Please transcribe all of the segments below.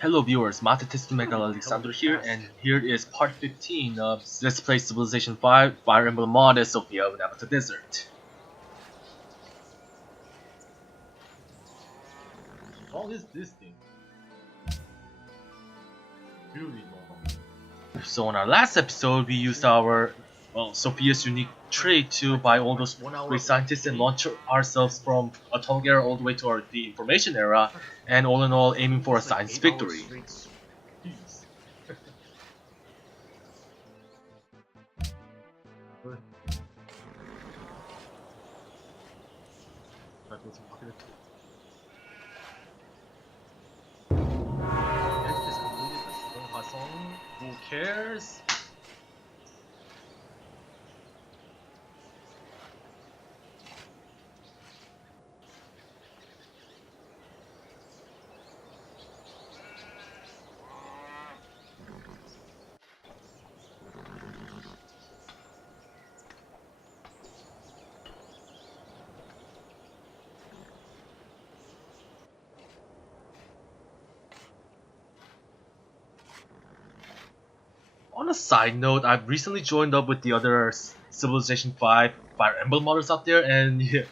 Hello viewers, Alexander here, and here is part 15 of Let's Play Civilization V Fire Emblem Mod Let Sophia of Nabata Desert. How long is this thing? Really long. So in our last episode, we used our, Sophia's unique trait to buy all those great scientists and launch ourselves from Atomic Era all the way to the Information Era, and all in all aiming for a science victory. Who cares? On a side note, I've recently joined up with the other Civilization V Fire Emblem modders out there, and yeah,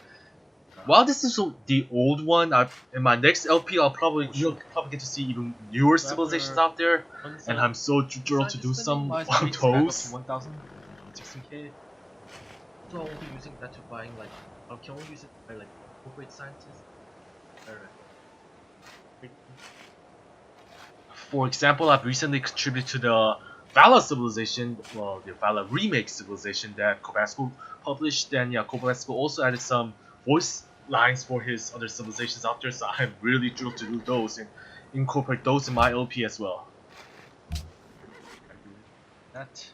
while this is the old one, in my next LP you'll probably get to see even newer civilizations out there, and I'm so thrilled to do some of those. 1016K. So I'll be using that to buying like, I can only use it by like corporate scientists. For example, I've recently contributed to the Vala Civilization, well, the Vala Remake Civilization that Kobasco published, and yeah, Kobasco also added some voice lines for his other civilizations out there, so I'm really thrilled to do those and incorporate those in my LP as well. That.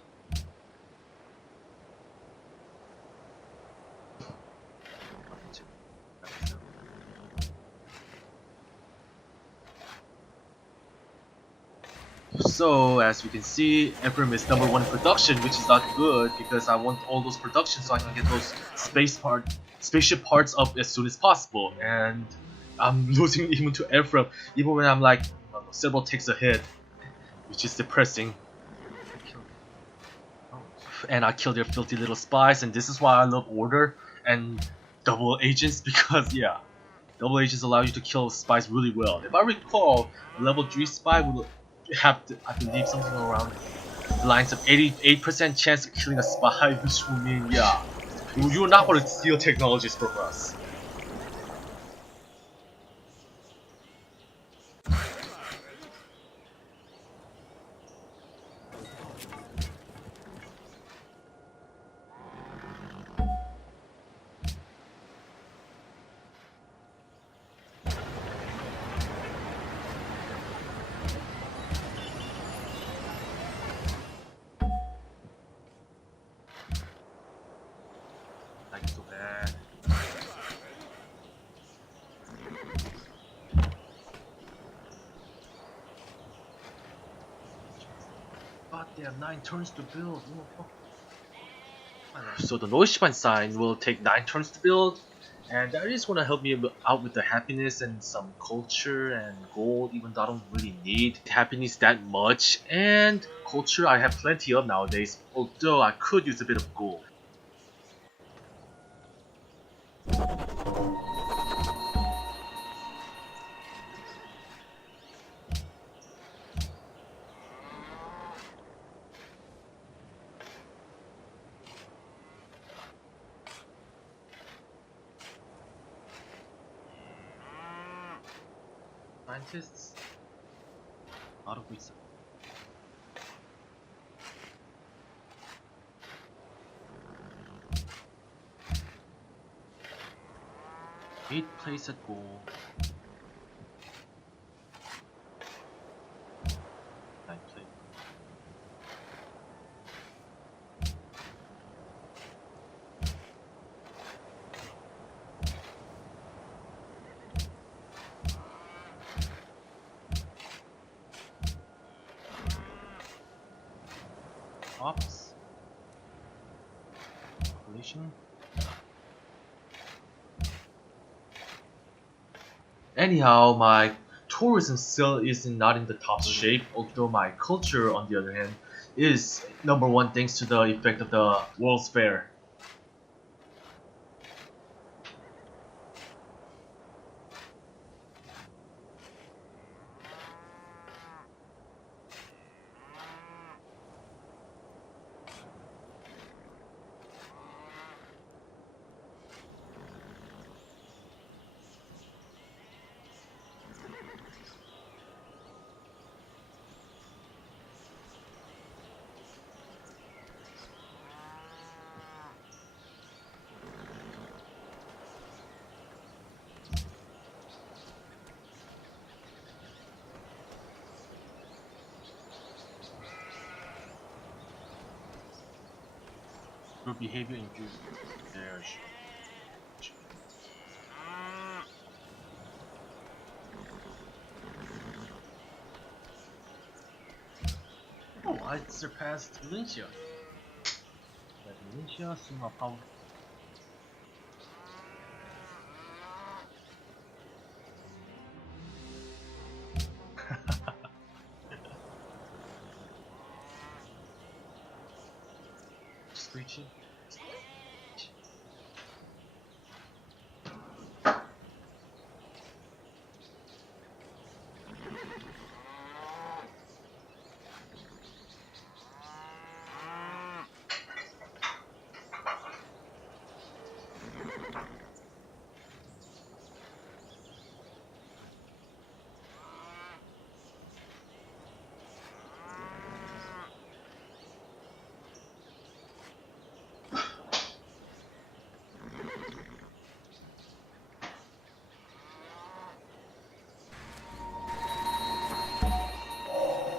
So as we can see, Emblem is #1 in production, which is not good because I want all those productions so I can get those spaceship parts up as soon as possible. And I'm losing even to Emblem, even when I'm like several takes ahead, which is depressing. And I kill their filthy little spies, and this is why I love Order and double agents, because yeah, double agents allow you to kill spies really well. If I recall, level 3 spy will have, I believe, something around the lines of 88% chance of killing a spy, which will mean, yeah, you're not going to steal technologies from us. Like so bad. God damn, 9 turns to build. So the Noishiban sign will take 9 turns to build, and that is going to help me out with the happiness and some culture and gold, even though I don't really need happiness that much. And culture I have plenty of nowadays, although I could use a bit of gold. Scientists, out of research. Eight place at goal. 9 play. Ops. Population. Anyhow, my tourism still is not in the top shape, although my culture, on the other hand, is number one thanks to the effect of the World's Fair. Your behavior induces their Oh, I surpassed Valencia. But Valencia seems more powerful. Screeching.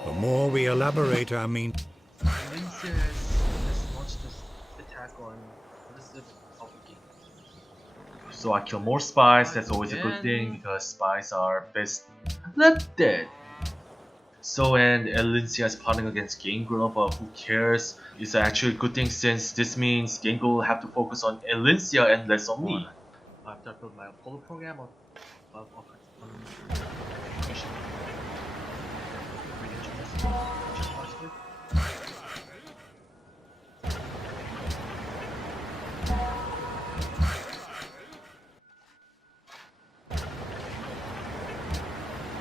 The more we elaborate our mean... Valencia has launched this attack on what is it? So I kill more spies, that's always a good thing because spies are best left dead. So and Elincia is plotting against Gangrel, but who cares? It's actually a good thing since this means Gangrel will have to focus on Elincia and less on me. After I build my Apollo program of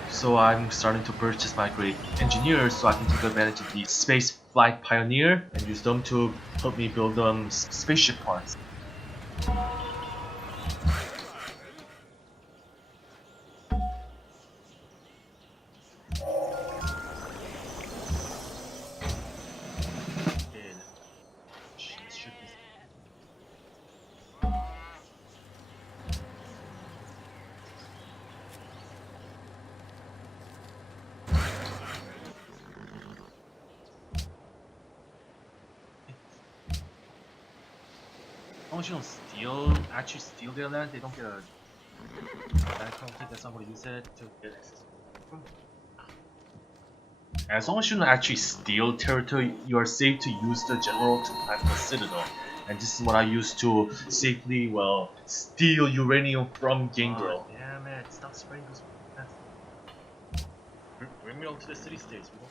So I'm starting to purchase my great engineers so I can take advantage of the space flight pioneer and use them to help me build spaceship parts. As long as you don't actually steal their land, they don't get a bad penalty that somebody use it to get access. As long as you don't actually steal territory, you are safe to use the general to plant the citadel. And this is what I use to safely, well, steal uranium from Gangrel. Damn it, stop spraying those plants. Bring me on to the city states, people.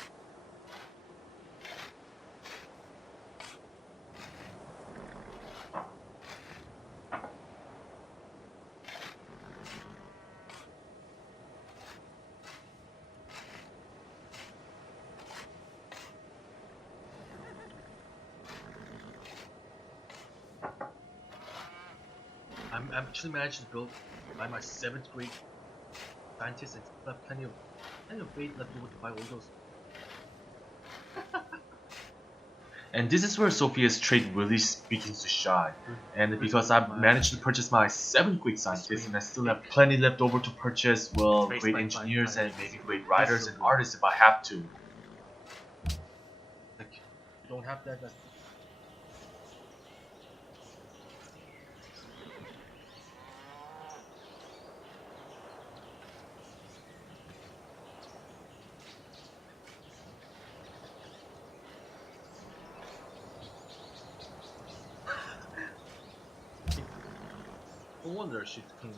I'm actually managed to build by my 7th grade scientist and still have plenty of weight left over to buy all those. And this is where Sophia's trade really begins to shine. And because I've managed to purchase my 7th grade scientist and I still have plenty left over to purchase, well, great engineers and maybe great writers and artists if I have to. Like, you don't have that, that's... No wonder she's cleaning.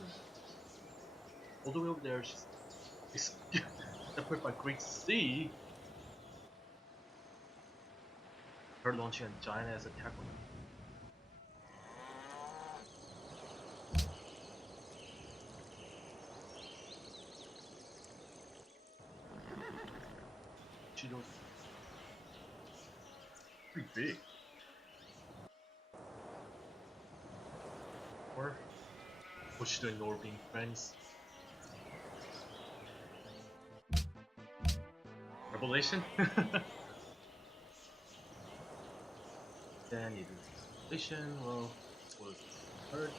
All the way over there, she's It's separated by Great Sea. Her launching a giant as attack on Cheetos. Pretty big. Or push to ignore being friends. Revelation? Then either Revelation, well, was hurt.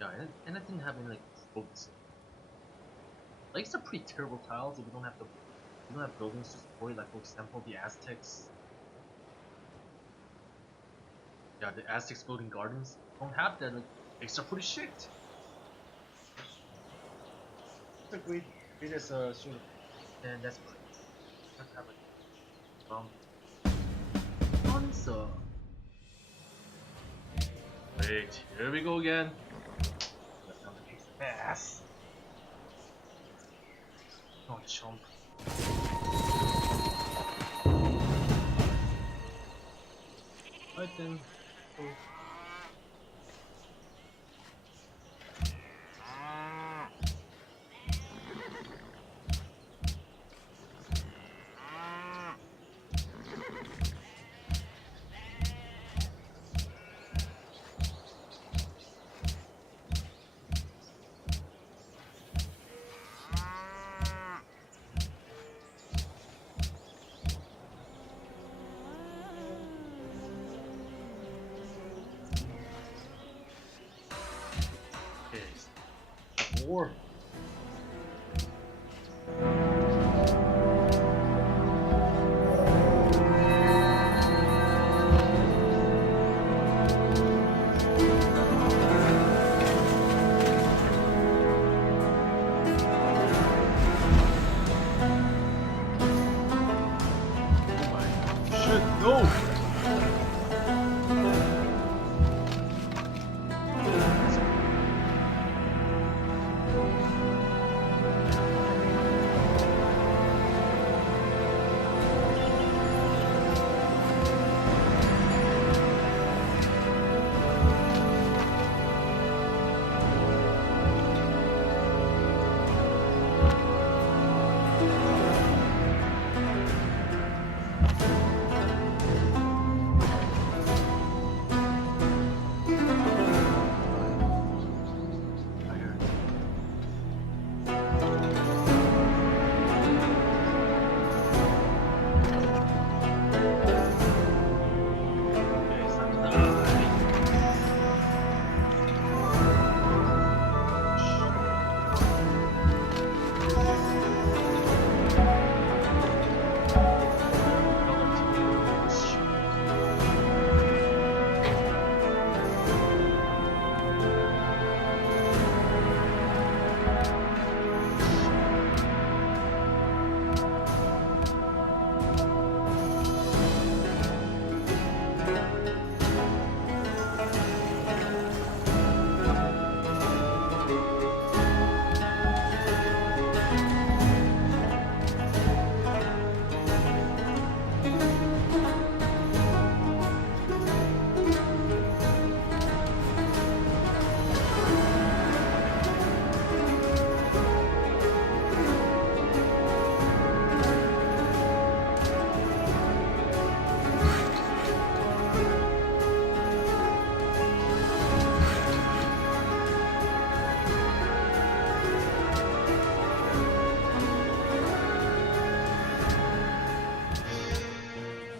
Yeah, and I didn't have any like boats. Lakes are pretty terrible tiles if you don't have buildings to support it, like for example the Aztecs. Yeah, the Aztecs building gardens don't have that, like lakes are pretty shit. It's a great as a sort of, and that's great. Let's have a tons of. Wait, here we go again. Let's have a case of ass. Oh, chomp. Right then. Oh. War. Shit, no!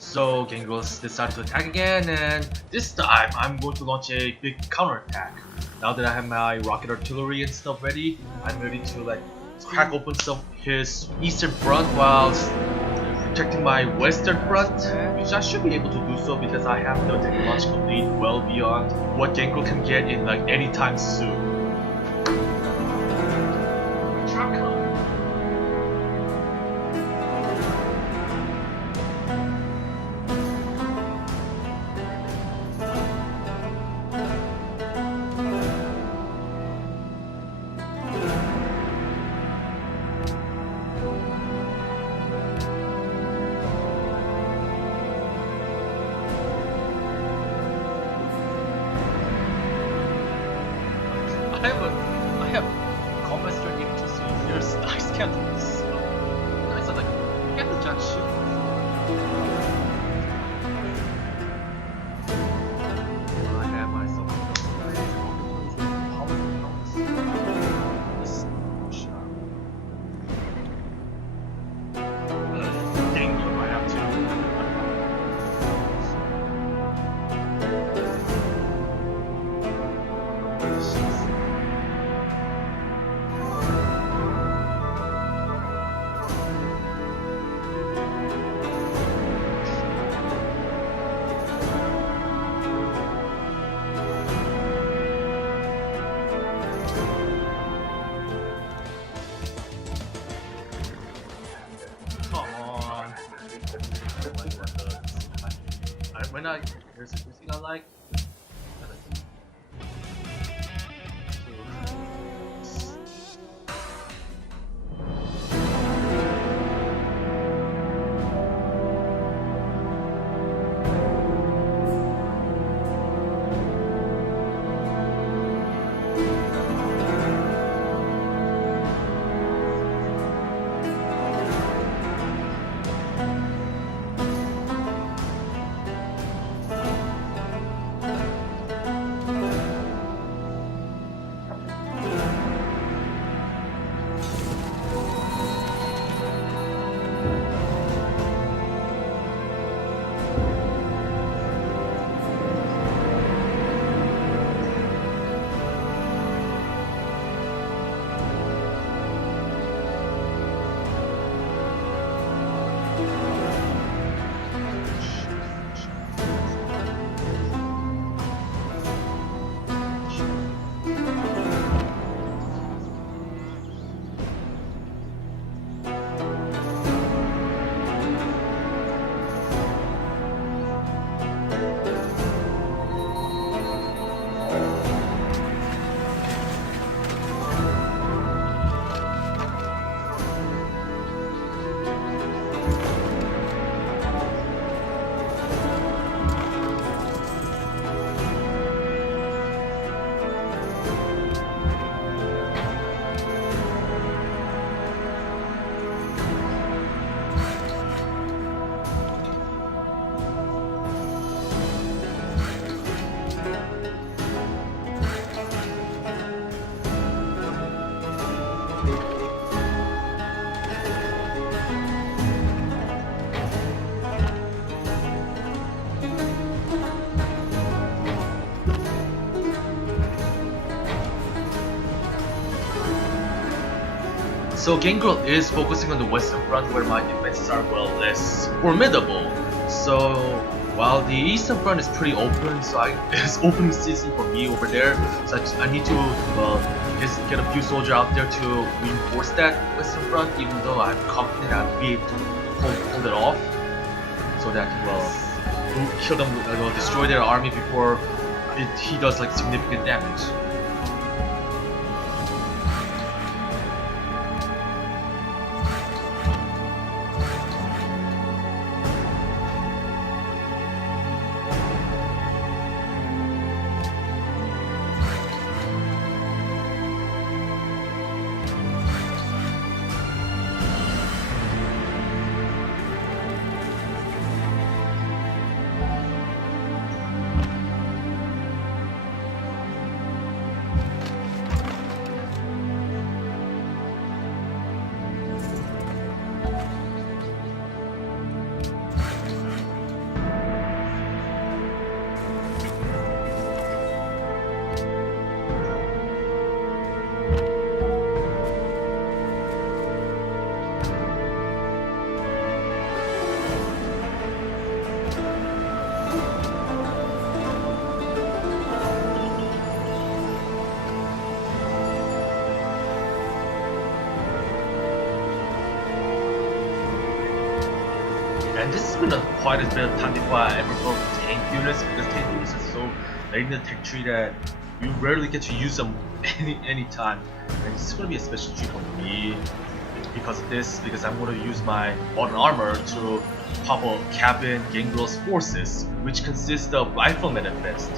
So Gengos decided to attack again, and this time I'm going to launch a big counterattack. Now that I have my rocket artillery and stuff ready, I'm ready to like crack open his eastern front whilst protecting my western front, which I should be able to do so because I have the technological lead well beyond what Gangrel can get in like anytime soon. I have combat strength getting to see here's nice canton. Nice like canton jack shit. I have myself Gangrel if I have to. There's a thing I like. So Gangrel is focusing on the western front where my defenses are well less formidable. So while the eastern front is pretty open, so it's opening season for me over there. So I need to just get a few soldiers out there to reinforce that western front, even though I'm confident I'll be able to hold it off, so that kill them, destroy their army before he does like significant damage. And this has been quite a bit of time before I ever built tank units, because tank units are so late in the tech tree that you rarely get to use them any time. And this is going to be a special treat for me because of this, because I'm going to use my modern armor to pop a cabin Gangrel's forces, which consists of riflemen at best.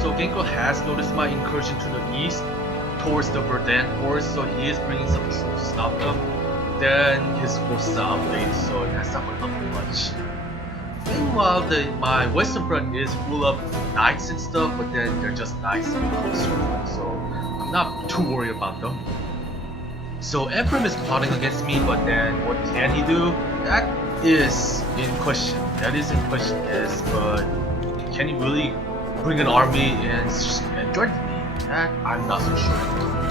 So Genko has noticed my incursion to the east towards the Verdant Forest, so he is bringing some troops to stop them. Then his forces are outdated, so that's not going to help me much. Meanwhile, my western front is full of knights and stuff, but then they're just knights being closer, so I'm not too worried about them. So Emperor is plotting against me, but then what can he do? That is in question. That is in question, yes, but can he really bring an army and threaten me? That I'm not so sure.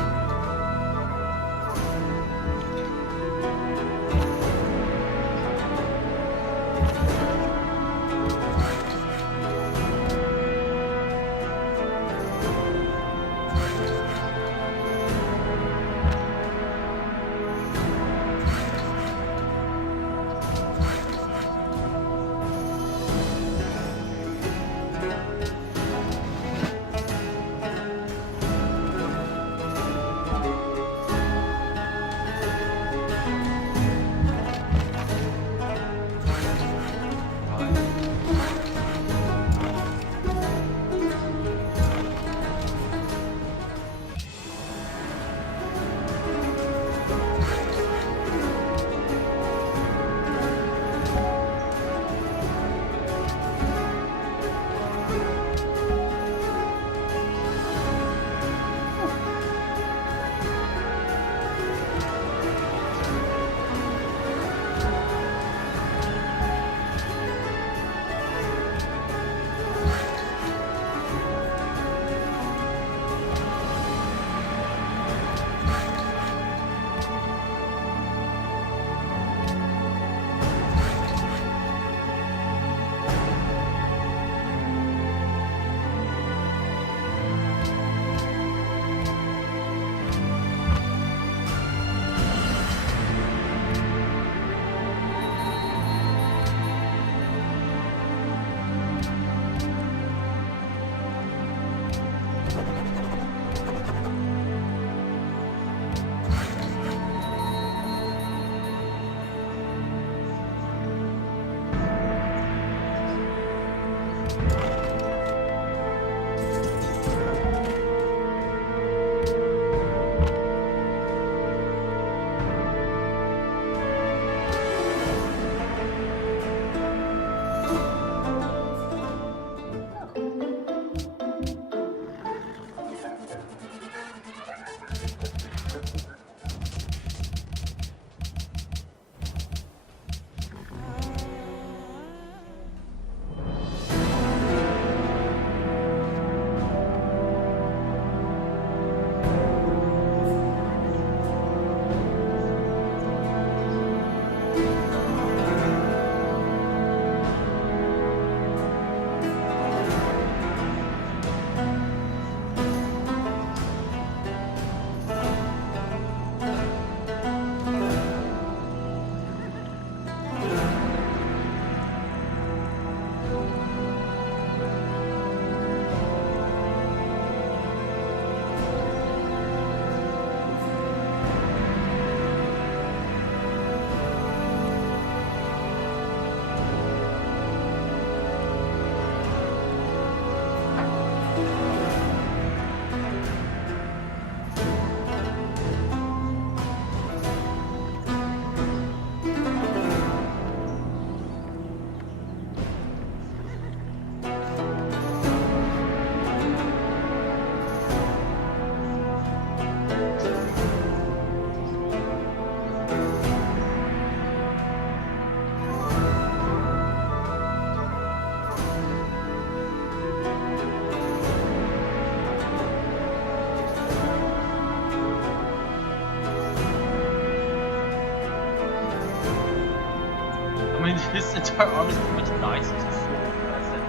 mean, his entire army is pretty much died since his soul has that.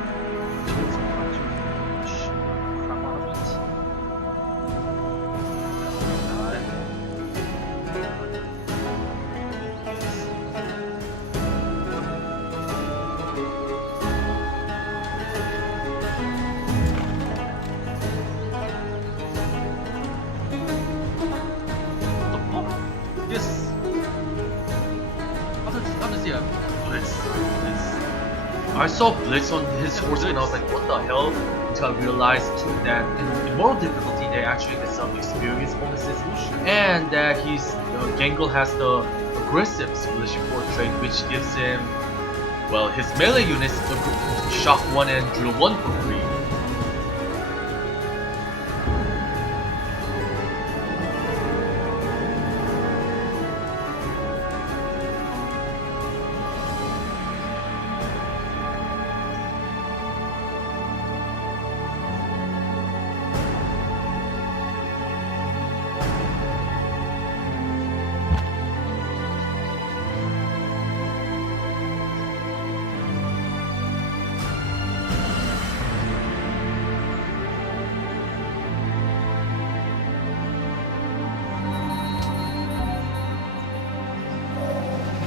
Crap out of it. Yes. How does he have Blitz? I saw Blitz on his horse and I was like, what the hell? Until I realized that in Immortal difficulty they actually get some experience bonuses, and that Gangrel has the aggressive Civilization 4 trait, which gives him, well, his melee units shock 1 and drill 1 for free.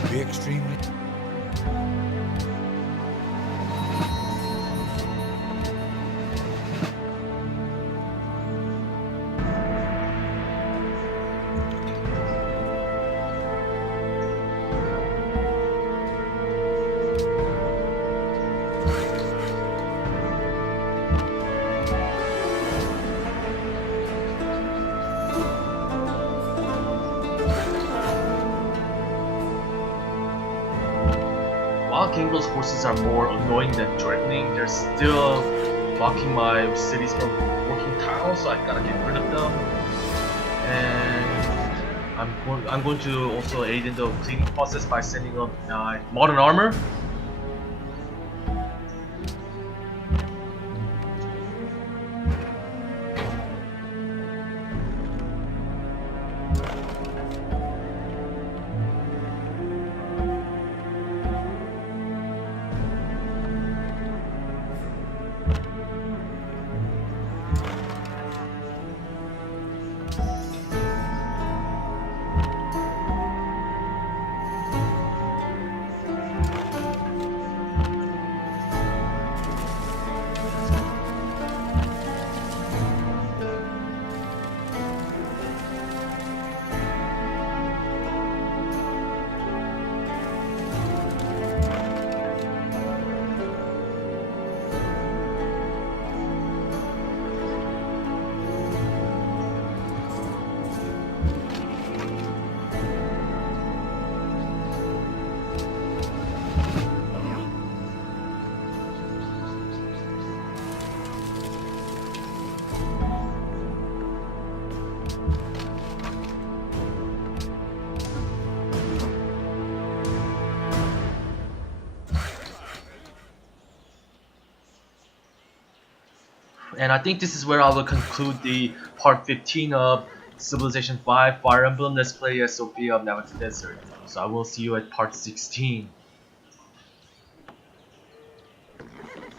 Be extremely. While Gangrel's horses are more annoying than threatening, they're still blocking my cities from working tiles, so I gotta get rid of them. And I'm going to also aid in the cleaning process by sending up modern armor. And I think this is where I will conclude the part 15 of Civilization V Fire Emblem Let's Play as Sophia of Nabata Desert. So I will see you at part 16.